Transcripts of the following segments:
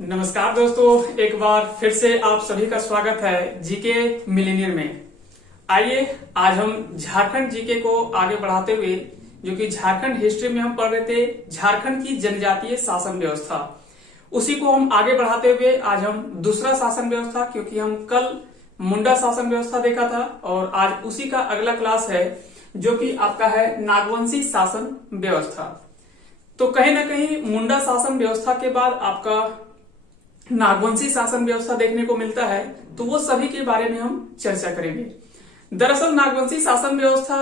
नमस्कार दोस्तों, एक बार फिर से आप सभी का स्वागत है जीके मिलेनियर में। आइए आज हम झारखंड जीके को आगे बढ़ाते हुए, जो कि झारखंड हिस्ट्री में हम पढ़ रहे थे, झारखंड की जनजातीय शासन व्यवस्था, उसी को हम आगे बढ़ाते हुए आज हम दूसरा शासन व्यवस्था, क्योंकि हम कल मुंडा शासन व्यवस्था देखा था और आज उसी का अगला क्लास है जो कि आपका है नागवंशी शासन व्यवस्था। तो कहीं ना कहीं मुंडा शासन व्यवस्था के बाद आपका नागवंशी शासन व्यवस्था देखने को मिलता है, तो वो सभी के बारे में हम चर्चा करेंगे। दरअसल नागवंशी शासन व्यवस्था,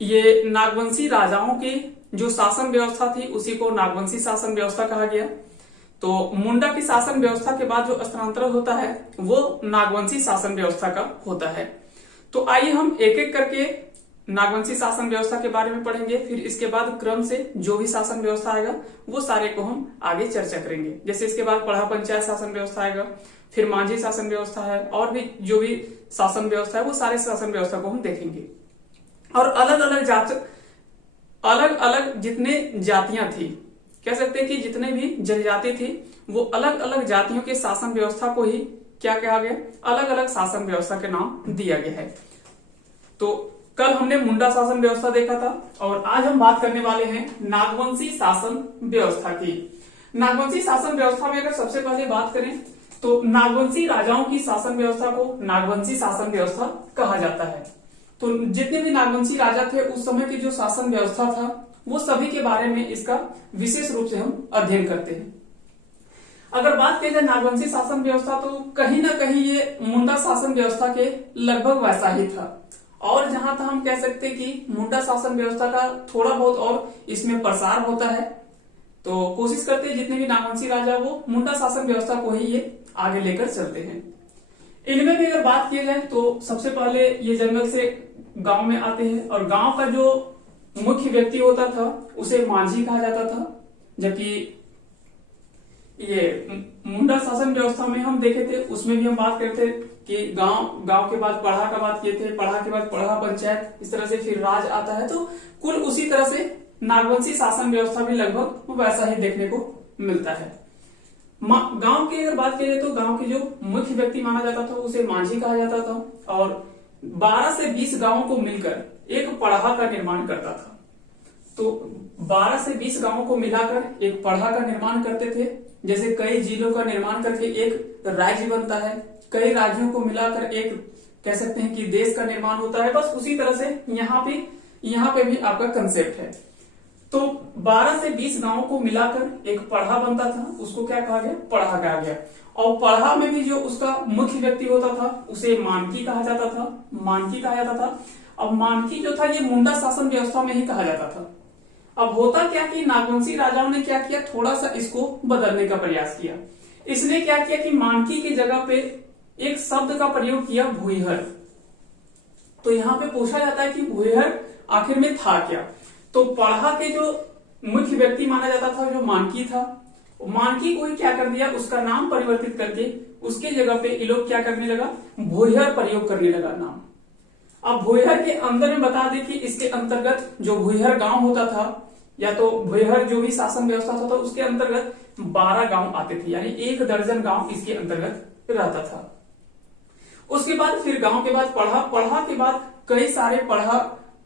ये नागवंशी राजाओं की जो शासन व्यवस्था थी उसी को नागवंशी शासन व्यवस्था कहा गया। तो मुंडा की शासन व्यवस्था के बाद जो स्थानांतरण होता है वो नागवंशी शासन व्यवस्था का होता है। तो आइए हम एक एक करके नागवंशी शासन व्यवस्था के बारे में पढ़ेंगे, फिर इसके बाद क्रम से जो भी शासन व्यवस्था आएगा वो सारे को हम आगे चर्चा करेंगे। जैसे इसके बाद पढ़ा पंचायत शासन व्यवस्था आएगा, फिर मांझी शासन व्यवस्था है, और भी जो भी शासन व्यवस्था है वो सारे शासन व्यवस्था को हम देखेंगे। और अलग अलग जितने जातियां थी, कह सकते हैं कि जितने भी जनजाति थी, वो अलग अलग जातियों के शासन व्यवस्था को ही क्या कहा गया, अलग अलग शासन व्यवस्था के नाम दिया गया है। तो कल हमने मुंडा शासन व्यवस्था देखा था और आज हम बात करने वाले हैं नागवंशी शासन व्यवस्था की। नागवंशी शासन व्यवस्था में अगर सबसे पहले बात करें तो नागवंशी राजाओं की शासन व्यवस्था को नागवंशी शासन व्यवस्था कहा जाता है। तो जितने भी नागवंशी राजा थे उस समय की जो शासन व्यवस्था था वो सभी के बारे में इसका विशेष रूप से हम अध्ययन करते हैं। अगर बात की जाए नागवंशी शासन व्यवस्था, तो कहीं ना कहीं ये मुंडा शासन व्यवस्था के लगभग वैसा ही था, और जहां तक हम कह सकते हैं कि मुंडा शासन व्यवस्था का थोड़ा बहुत और इसमें प्रसार होता है। तो कोशिश करते हैं जितने भी नागवंशी राजा वो मुंडा शासन व्यवस्था को ही ये आगे लेकर चलते हैं। इनमें भी अगर बात की जाए तो सबसे पहले ये जंगल से गांव में आते हैं, और गांव का जो मुख्य व्यक्ति होता था उसे मांझी कहा जाता था। जबकि ये मुंडा शासन व्यवस्था में हम देखे थे, उसमें भी हम बात करते कि गांव के बाद पढ़ा का बात किए थे, पढ़ा के बाद पढ़ा पंचायत, इस तरह से फिर राज आता है। तो कुल उसी तरह से नागवंशी शासन व्यवस्था भी लगभग वैसा ही देखने को मिलता है। गांव की अगर बात की जाए तो गांव के जो मुख्य व्यक्ति माना जाता था उसे मांझी कहा जाता था, और 12 से 20 गांवों को मिलकर एक पढ़ा का निर्माण करता था। तो 12 से 20 गांवों को मिलाकर एक पढ़ा का निर्माण करते थे। जैसे कई जिलों का निर्माण करके एक राज्य बनता है, कई राज्यों को मिलाकर एक कह सकते हैं कि देश का निर्माण होता है, बस उसी तरह से यहाँ पे भी आपका कंसेप्ट है। तो 12 से 20 गांवों को मिलाकर एक पढ़ा बनता था, उसको क्या कहा गया, पढ़ा कहा गया। और पढ़ा में भी जो उसका मुख्य व्यक्ति होता था उसे मानकी कहा जाता था। अब मानकी जो था ये मुंडा शासन व्यवस्था में ही कहा जाता था। अब होता क्या कि नागवंशी राजाओं ने क्या किया, थोड़ा सा इसको बदलने का प्रयास किया। इसने क्या किया कि मानकी की जगह पे एक शब्द का प्रयोग किया, भुईहर। तो यहाँ पे पूछा जाता है कि भुईहर आखिर में था क्या। तो पढ़ा के जो मुख्य व्यक्ति माना जाता था, जो मानकी था, मानकी को ही क्या कर दिया, उसका नाम परिवर्तित करके उसके जगह पे ये लोग क्या करने लगा, भुईहर प्रयोग करने लगा नाम। अब भुईहर के अंदर में बता दें कि इसके अंतर्गत जो भुईहर गांव होता था, या तो भुईहर जो भी शासन व्यवस्था होता था उसके अंतर्गत 12 गांव आते थे, यानी 1 दर्जन गांव इसके अंतर्गत रहता था। उसके बाद फिर गांव के बाद पढ़ा के बाद कई सारे पढ़ा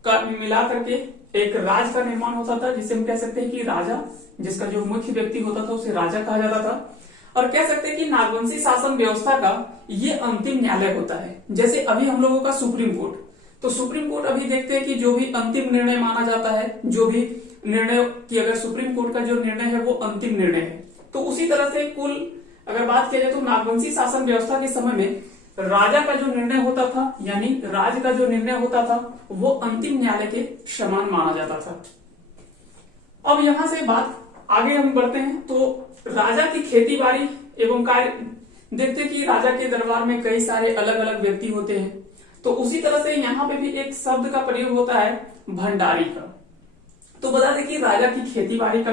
का मिला करके एक राज का निर्माण होता था, जिसे हम कह सकते हैं कि राजा, जिसका जो मुख्य व्यक्ति होता था उसे राजा कहा जाता था। और कह सकते हैं कि नागवंशी शासन व्यवस्था का ये अंतिम न्यायालय होता है। जैसे अभी हम लोगों का सुप्रीम कोर्ट, तो सुप्रीम कोर्ट अभी देखते हैं कि जो भी अंतिम निर्णय माना जाता है, जो भी निर्णय की अगर सुप्रीम कोर्ट का जो निर्णय है वो अंतिम निर्णय है। तो उसी तरह से कुल अगर बात की जाए तो नागवंशी शासन व्यवस्था के समय में राजा का जो निर्णय होता था, यानी राज का जो निर्णय होता था, वो अंतिम न्यायालय के समान माना जाता था। अब यहां से बात आगे हम बढ़ते हैं तो राजा की खेती बाड़ी एवं कार्य देखते कि राजा के दरबार में कई सारे अलग अलग व्यक्ति होते हैं। तो उसी तरह से यहाँ पे भी एक शब्द का प्रयोग होता है, भंडारी का। तो बता दें कि राजा की खेती बाड़ी का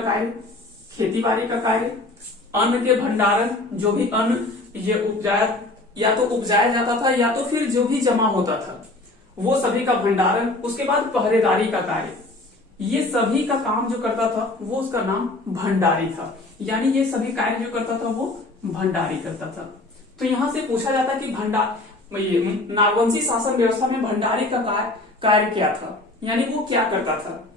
कार्य, अन्न के भंडारण, जो भी अन्न ये या तो उपजाया जाता था या तो फिर जो भी जमा होता था वो सभी का भंडारण, उसके बाद पहरेदारी का कार्य, ये सभी का काम जो करता था वो उसका नाम भंडारी था। यानी ये सभी कार्य जो करता था वो भंडारी करता था। तो यहां से पूछा जाता कि नागवंशी शासन व्यवस्था में भंडारी का कार्य क्या था, यानी वो क्या करता था।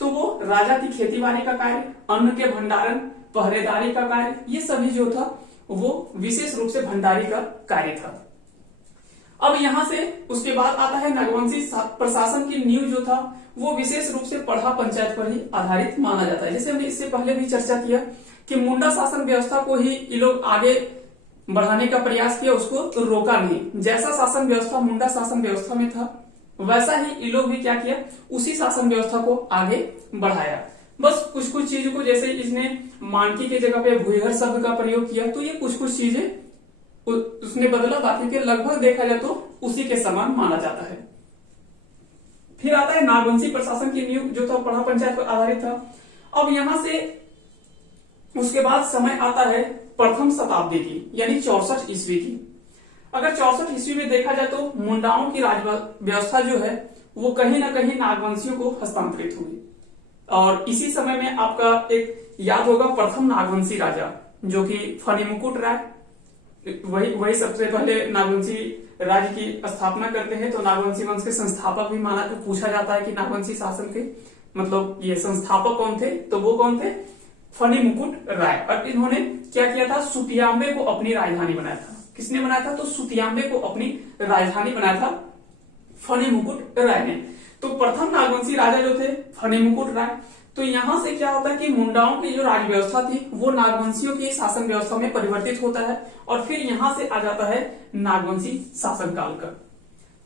तो वो राजा की खेतीबाड़ी का कार्य, अन्न के भंडारण, पहरेदारी का कार्य, ये सभी जो था वो विशेष रूप से भंडारी का कार्य था। अब यहां से उसके बाद आता है नागवंशी प्रशासन की नींव जो था वो विशेष रूप से पढ़ा पंचायत पर ही आधारित माना जाता है। जैसे हमने इससे पहले भी चर्चा किया कि मुंडा शासन व्यवस्था को ही ये लोग आगे बढ़ाने का प्रयास किया, उसको रोका नहीं। जैसा शासन व्यवस्था मुंडा शासन व्यवस्था में था वैसा ही ये लोग भी क्या किया, उसी शासन व्यवस्था को आगे बढ़ाया। बस कुछ कुछ चीजों को, जैसे इसने मानकी के जगह पे भूयहर शब्द का प्रयोग किया, तो ये कुछ कुछ चीजें उसने बदला, बाकी के लगभग देखा जाए तो उसी के समान माना जाता है। फिर आता है नागवंशी प्रशासन की नींव जो था पढ़ा पंचायत पर आधारित था। अब यहां से उसके बाद समय आता है प्रथम शताब्दी की, यानी 64 ईस्वी की। अगर 64 ईस्वी में देखा जाए तो मुंडाओं की राज व्यवस्था जो है वो कहीं ना कहीं नागवंशियों को हस्तांतरित हुई। और इसी समय में आपका एक याद होगा प्रथम नागवंशी राजा जो कि फणिमुकुट राय, वही सबसे पहले नागवंशी राज्य की स्थापना करते हैं। तो नागवंशी वंश के संस्थापक भी माना, पूछा जाता है कि नागवंशी शासन के मतलब ये संस्थापक कौन थे, तो वो कौन थे, फणिमुकुट राय। और इन्होंने क्या किया था, सुतियांबे को अपनी राजधानी बनाया था। किसने बनाया था, तो सुतियांबे को अपनी राजधानी बनाया था फणिमुकुट राय ने। तो प्रथम नागवंशी राजा जो थे फणिमुकुट राय। तो यहां से क्या होता है कि मुंडाओं की जो राज व्यवस्था थी वो नागवंशियों की शासन व्यवस्था में परिवर्तित होता है और फिर यहां से आ जाता है नागवंशी शासन काल का।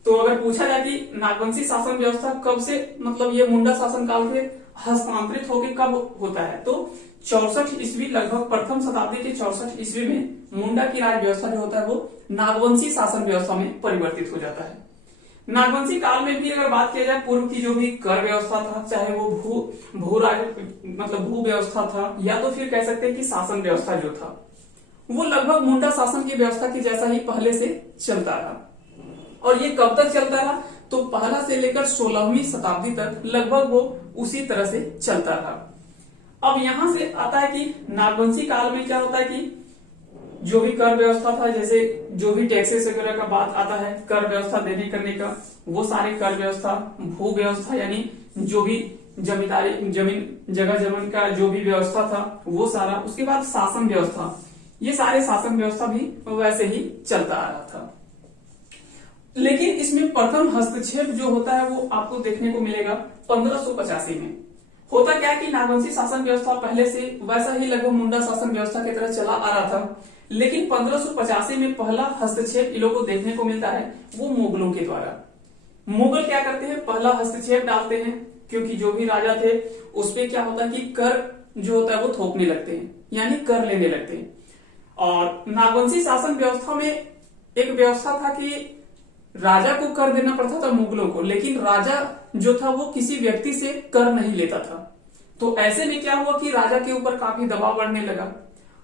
तो अगर पूछा जाए कि नागवंशी शासन व्यवस्था कब से, मतलब ये मुंडा शासन काल से हस्तांतरित होकर कब होता है, तो 64 ईस्वी, लगभग प्रथम शताब्दी के 64 ईस्वी में मुंडा की राज व्यवस्था जो होता है वो नागवंशी शासन व्यवस्था में परिवर्तित हो जाता है। नागवंशी काल में भी अगर बात किया जाए पूर्व की जो भी कर व्यवस्था था, चाहे वो भू व्यवस्था था या तो फिर कह सकते हैं कि शासन व्यवस्था जो था वो लगभग मुंडा शासन की व्यवस्था की जैसा ही पहले से चलता रहा। और ये कब तक चलता रहा, तो पहला से लेकर 16वीं शताब्दी तक लगभग वो उसी तरह से चलता रहा। अब यहां से आता है कि नागवंशी काल में क्या होता है कि जो भी कर व्यवस्था था, जैसे जो भी टैक्सेस वगैरह का बात आता है, कर व्यवस्था देने करने का, वो सारे कर व्यवस्था, भू व्यवस्था यानी जो भी जमींदारी जमीन जगह जमीन का जो भी व्यवस्था था वो सारा, उसके बाद शासन व्यवस्था, ये सारे शासन व्यवस्था भी वैसे ही चलता आ रहा था। लेकिन इसमें प्रथम हस्तक्षेप जो होता है वो आपको देखने को मिलेगा 1585 में। होता क्या है कि नागवंशी शासन व्यवस्था पहले से वैसा ही लगभग मुंडा शासन व्यवस्था की तरह चला आ रहा था, लेकिन 1585 में पहला हस्तक्षेप इन लोगों को देखने को मिलता है वो मुगलों के द्वारा। मुगल क्या करते हैं, पहला हस्तक्षेप डालते हैं, क्योंकि जो भी राजा थे उस पे क्या होता है कि कर जो होता है वो थोपने लगते हैं, यानी कर लेने लगते हैं। और नागवंशी शासन व्यवस्था में एक व्यवस्था था कि राजा को कर देना पड़ता था मुगलों को, लेकिन राजा जो था वो किसी व्यक्ति से कर नहीं लेता था। तो ऐसे में क्या हुआ कि राजा के ऊपर काफी दबाव बढ़ने लगा,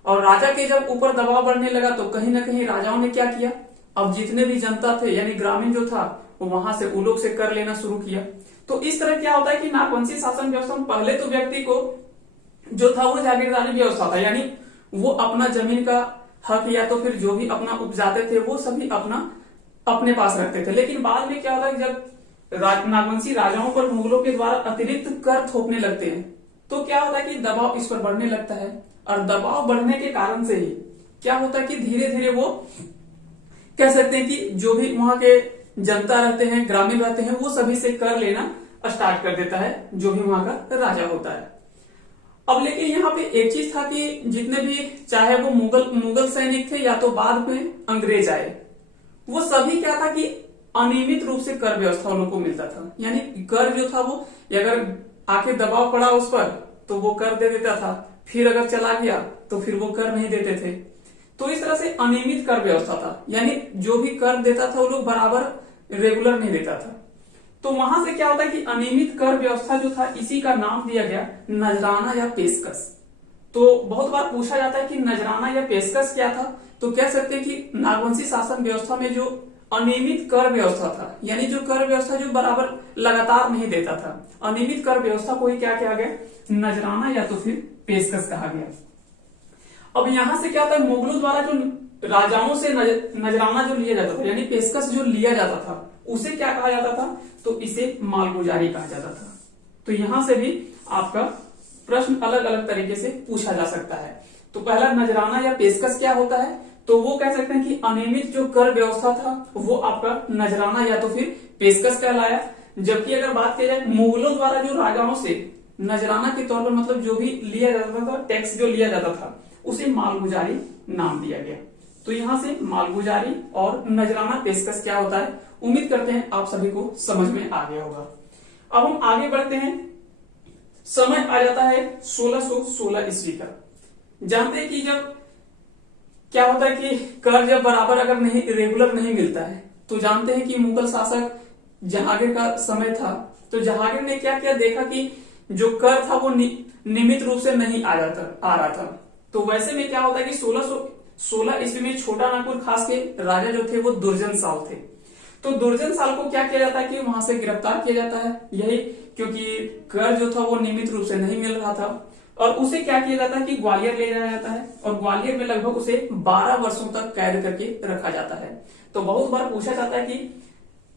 और राजा के जब ऊपर दबाव बढ़ने लगा तो कहीं ना कहीं राजाओं ने क्या किया, अब जितने भी जनता थे यानी ग्रामीण जो था वो वहां से उन लोग से कर लेना शुरू किया। तो इस तरह क्या होता है कि नागवंशी शासन व्यवस्था में पहले तो व्यक्ति को जो था वो जागीरदारी व्यवस्था था, यानी वो अपना जमीन का हक या तो फिर जो भी अपना उपजाते थे वो सभी अपने पास रखते थे। लेकिन बाद में क्या होता है, जब नागवंशी राजाओं पर मुगलों के द्वारा अतिरिक्त कर थोपने लगते हैं तो क्या होता है कि दबाव इस पर बढ़ने लगता है, और दबाव बढ़ने के कारण से ही क्या होता है कि धीरे धीरे वो कह सकते हैं कि जो भी वहां के जनता रहते हैं, ग्रामीण रहते हैं, वो सभी से कर लेना स्टार्ट कर देता है जो भी वहां का राजा होता है। अब लेकिन यहाँ पे एक चीज था कि जितने भी चाहे वो मुगल सैनिक थे या तो बाद में अंग्रेज आए, वो सभी क्या था कि अनियमित रूप से कर व्यवस्था उन लोगों को मिलता था। यानी कर जो था वो अगर आके दबाव पड़ा उस पर तो वो कर दे देता था, फिर अगर चला गया तो फिर वो कर नहीं देते थे। तो इस तरह से अनियमित कर व्यवस्था था, यानी जो भी कर देता था वो लोग बराबर रेगुलर नहीं देता था। तो वहां से क्या होता है कि अनियमित कर व्यवस्था जो था इसी का नाम दिया गया नजराना या पेशकश। तो बहुत बार पूछा जाता है कि नजराना या पेशकश क्या था, तो कह सकते हैं कि नागवंशी शासन व्यवस्था में जो अनियमित कर व्यवस्था था, यानी जो कर व्यवस्था जो बराबर लगातार नहीं देता था, अनियमित कर व्यवस्था को ही क्या कहा गया, नजराना या तो फिर पेशकश कहा गया। अब यहां से क्या होता है, मुगलों द्वारा जो राजाओं से नजराना जो लिया जाता था, यानी पेशकश जो लिया जाता था, उसे क्या कहा जाता था, तो इसे मालगुजारी कहा जाता था। तो यहां से भी आपका प्रश्न अलग अलग तरीके से पूछा जा सकता है। तो पहला नजराना या पेशकश क्या होता है, तो वो कह सकते हैं कि अनियमित जो कर व्यवस्था था वो आपका नजराना या तो फिर पेशकश कहलाया। जबकि अगर बात की जाए मुगलों द्वारा जो राजाओं से नजराना के तौर पर मतलब जो भी लिया जाता था, टैक्स जो लिया जाता था, उसे मालगुजारी नाम दिया गया। तो यहां से मालगुजारी और नजराना पेशकश क्या होता है, उम्मीद करते हैं आप सभी को समझ में आ गया होगा। अब हम आगे बढ़ते हैं। समय आ जाता है 1616 ईस्वी का। जानते हैं कि जब क्या होता है कि कर जब बराबर अगर नहीं, रेगुलर नहीं मिलता है, तो जानते हैं कि मुगल शासक जहांगीर का समय था, तो जहांगीर ने क्या किया, देखा कि जो कर था वो नियमित रूप से नहीं आ रहा था। तो वैसे में क्या होता है कि 1616 ईस्वी में छोटा नागपुर खास के राजा जो थे वो दुर्जन साल थे। तो दुर्जन साल को क्या किया जाता है कि वहां से गिरफ्तार किया जाता है, यही क्योंकि कर जो था वो नियमित रूप से नहीं मिल रहा था। और उसे क्या किया जाता है कि ग्वालियर ले जाया जाता है, और ग्वालियर में लगभग उसे 12 वर्षों तक कैद करके रखा जाता है। तो बहुत बार पूछा जाता है कि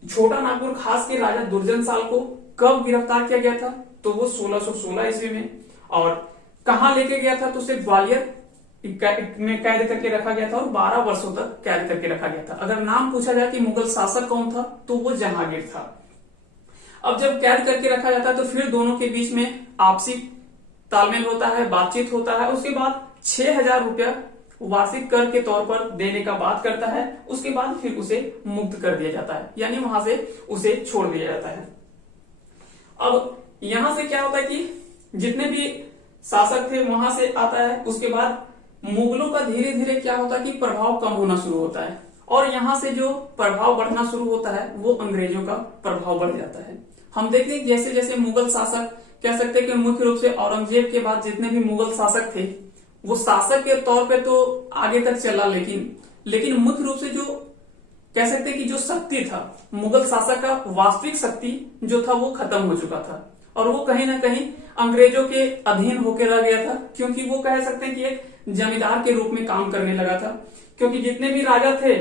छोटा नागपुर खास के राजा दुर्जन साल को कब गिरफ्तार किया गया था, तो वो 1616 ईस्वी में। और कहां लेके गया था, तो उसे ग्वालियर में कैद करके रखा गया था और 12 वर्षों तक कैद करके रखा गया था। अगर नाम पूछा जाए कि मुगल शासक कौन था, तो वो जहांगीर था। अब जब कैद करके रखा जाता है तो फिर दोनों के बीच में आपसी तालमेल होता है, बातचीत होता है। उसके बाद 6000 रुपया वार्षिक कर के तौर पर देने का बात करता है। उसके बाद फिर उसे मुक्त कर दिया जाता है, यानी वहां से उसे छोड़ दिया जाता है। अब यहां से क्या होता है कि जितने भी शासक थे वहां से आता है। उसके बाद मुगलों का धीरे धीरे क्या होता है कि प्रभाव कम होना शुरू होता है, और यहां से जो प्रभाव बढ़ना शुरू होता है वो अंग्रेजों का प्रभाव बढ़ जाता है। हम देखते हैं जैसे जैसे मुगल शासक, कह सकते हैं कि मुख्य रूप से औरंगजेब के बाद जितने भी मुगल शासक थे वो शासक के तौर पे तो आगे तक चला, लेकिन मुख्य रूप से जो कह सकते हैं कि जो शक्ति था मुगल शासक का, वास्तविक शक्ति जो था वो खत्म हो चुका था, और वो कहीं ना कहीं अंग्रेजों के अधीन होकर रह गया था। क्योंकि वो कह सकते हैं कि एक जमींदार के रूप में काम करने लगा था। क्योंकि जितने भी राजा थे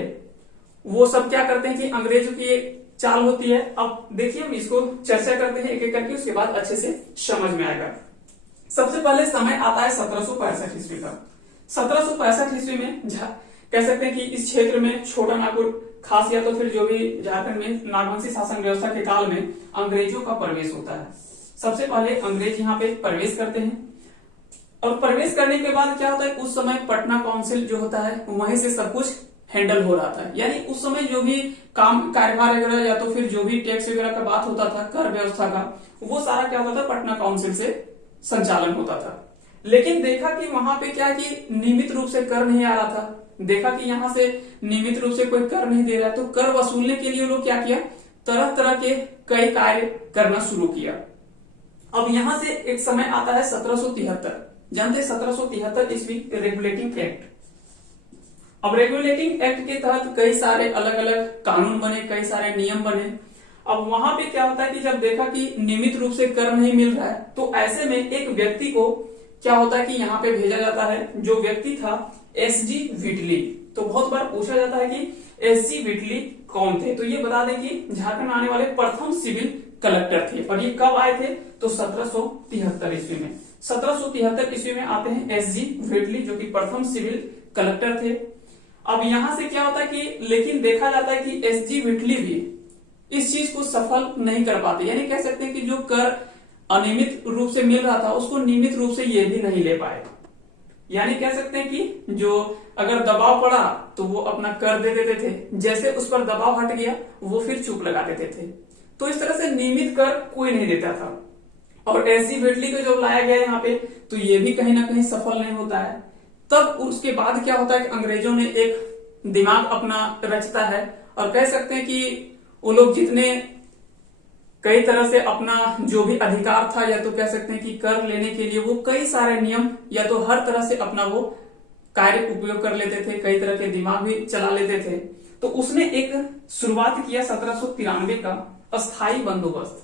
वो सब क्या करते हैं कि अंग्रेजों की एक चाल होती है। अब देखिए हम इसको चर्चा करते हैं एक एक करके, उसके बाद अच्छे से समझ में आएगा। सबसे पहले समय आता है 1765 ईस्वी का। 1765 ईस्वी में कह सकते हैं कि इस क्षेत्र में छोटा नागपुर खास या तो फिर जो भी झारखंड में नागवंशी शासन व्यवस्था के काल में अंग्रेजों का प्रवेश होता है। सबसे पहले अंग्रेज यहाँ पे प्रवेश करते हैं, और प्रवेश करने के बाद क्या होता है, उस समय पटना काउंसिल जो होता है वहीं से सब कुछ हैंडल हो रहा था। यानी उस समय जो भी काम कार्यभार वगैरह या तो फिर जो भी टैक्स वगैरह का बात होता था, कर व्यवस्था का, वो सारा क्या होता था पटना काउंसिल से संचालन होता था। लेकिन देखा कि वहां पे क्या कि नियमित रूप से कर नहीं आ रहा था। देखा कि यहाँ से नियमित रूप से कोई कर नहीं दे रहा, तो कर वसूलने के लिए लोग क्या किया, तरह तरह के कई कार्य करना शुरू किया। अब यहां से एक समय आता है 1773। जानते हैं 1773 ईस्वी रेगुलेटिंग एक्ट। अब रेगुलेटिंग एक्ट के तहत कई सारे अलग अलग कानून बने, कई सारे नियम बने। अब वहां पे क्या होता है कि जब देखा कि नियमित रूप से कर नहीं मिल रहा है, तो ऐसे में एक व्यक्ति को क्या होता है कि यहाँ पे भेजा जाता है। जो व्यक्ति था एसजी व्हिटली। तो बहुत बार पूछा जाता है कि एसजी व्हिटली कौन थे, तो ये बता दें कि झारखंड में आने वाले प्रथम सिविल कलेक्टर थे। और ये कब आए थे, तो 1773 ईस्वी में। 1773 ईस्वी में आते हैं एसजी व्हिटली, जो कि प्रथम सिविल कलेक्टर थे। अब यहां से क्या होता है कि लेकिन देखा जाता है कि एसजी व्हिटली भी इस चीज को सफल नहीं कर पाते। यानी कह सकते हैं कि जो कर अनियमित रूप से मिल रहा था उसको नियमित रूप से ये भी नहीं ले पाए। यानी कह सकते हैं कि जो अगर दबाव पड़ा तो वो अपना कर दे देते थे, जैसे उस पर दबाव हट गया वो फिर चूक लगा देते थे। तो इस तरह से नियमित कर कोई नहीं देता था। और एसजी व्हिटली को जब लाया गया यहाँ पे, तो ये भी कहीं ना कहीं सफल नहीं होता है। तब उसके बाद क्या होता है कि अंग्रेजों ने एक दिमाग अपना रचता है, और कह सकते हैं कि वो लोग जितने कई तरह से अपना जो भी अधिकार था, या तो कह सकते हैं कि कर लेने के लिए वो कई सारे नियम या तो हर तरह से अपना वो कार्य उपयोग कर लेते थे, कई तरह के दिमाग भी चला लेते थे। तो उसने एक शुरुआत किया 1793 का अस्थाई बंदोबस्त।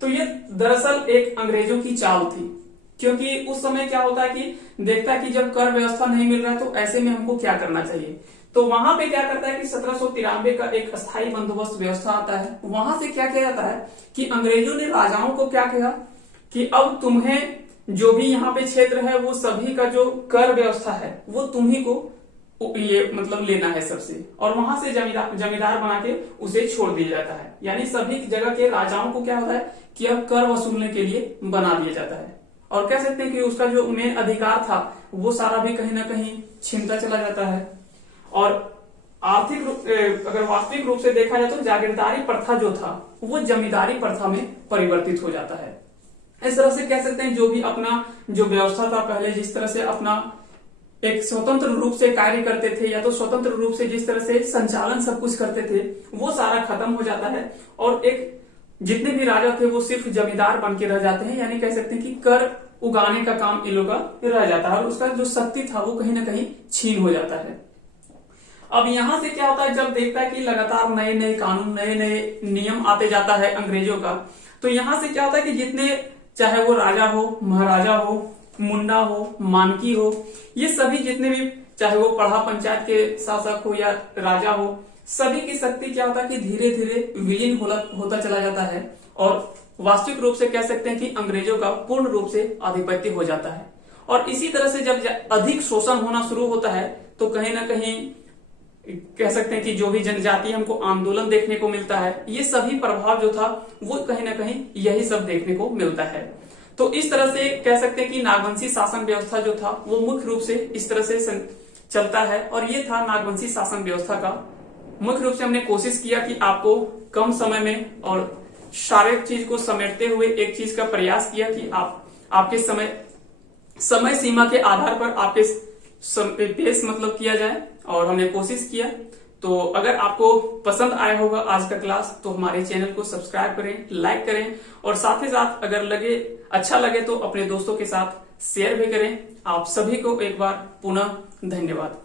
तो ये दरअसल एक अंग्रेजों की चाल थी, क्योंकि उस समय क्या होता है कि देखता है कि जब कर व्यवस्था नहीं मिल रहा है तो ऐसे में हमको क्या करना चाहिए। तो वहां पे क्या करता है कि 1793 का एक अस्थायी बंदोबस्त व्यवस्था आता है। वहां से क्या किया जाता है कि अंग्रेजों ने राजाओं को क्या किया कि अब तुम्हें जो भी यहाँ पे क्षेत्र है वो सभी का जो कर व्यवस्था है वो तुम्ही को ये मतलब लेना है सबसे, और वहां से जमींदार बना के उसे छोड़ दिया जाता है। यानी सभी जगह के राजाओं को क्या होता है कि अब कर वसूलने के लिए बना दिया जाता है, और कह सकते हैं कि उसका जो उन्हें अधिकार था वो सारा भी कहीं ना कहीं छीनता चला जाता है। और आर्थिक रूप अगर वास्तविक रूप से देखा जाए तो जागीरदारी प्रथा जो था वो जमींदारी प्रथा में परिवर्तित हो जाता है। इस तरह से कह सकते हैं जो भी अपना जो व्यवस्था था पहले जिस तरह से अपना एक स्वतंत्र रूप से कार्य करते थे या तो स्वतंत्र रूप से जिस तरह से संचालन सब कुछ करते थे वो सारा खत्म हो जाता है, और एक जितने भी राजा थे वो सिर्फ जमींदार बन के रह जाते हैं। यानी कह सकते हैं कि कर उगाने का काम इन लोगों का रह जाता है और उसका जो शक्ति था वो कहीं ना कहीं छीन हो जाता है। अब यहां से क्या होता है जब देखता है कि लगातार नए नए कानून नए नए नियम आते जाता है अंग्रेजों का, तो यहां से क्या होता है कि जितने चाहे वो राजा हो, महाराजा हो, मुंडा हो, मानकी हो, ये सभी जितने भी चाहे वो पढ़ा पंचायत के शासक हो या राजा हो, सभी की शक्ति क्या होता है कि धीरे धीरे विलीन होता चला जाता है और वास्तविक रूप से कह सकते हैं कि अंग्रेजों का पूर्ण रूप से आधिपत्य हो जाता है। और इसी तरह से जब अधिक शोषण होना शुरू होता है तो कहीं ना कहीं कह सकते हैं कि जो भी जनजाति हमको आंदोलन देखने को मिलता है, ये सभी प्रभाव जो था वो कहीं ना कहीं यही सब देखने को मिलता है। तो इस तरह से कह सकते हैं कि नागवंशी शासन व्यवस्था जो था वो मुख्य रूप से इस तरह से चलता है, और ये था नागवंशी शासन व्यवस्था का। मुख्य रूप से हमने कोशिश किया कि आपको कम समय में और सारे चीज को समेटते हुए एक चीज का प्रयास किया कि आपके समय सीमा के आधार पर आपके पेश मतलब किया जाए, और हमने कोशिश किया। तो अगर आपको पसंद आया होगा आज का क्लास तो हमारे चैनल को सब्सक्राइब करें, लाइक करें, और साथ ही साथ अगर अच्छा लगे तो अपने दोस्तों के साथ शेयर भी करें। आप सभी को एक बार पुनः धन्यवाद।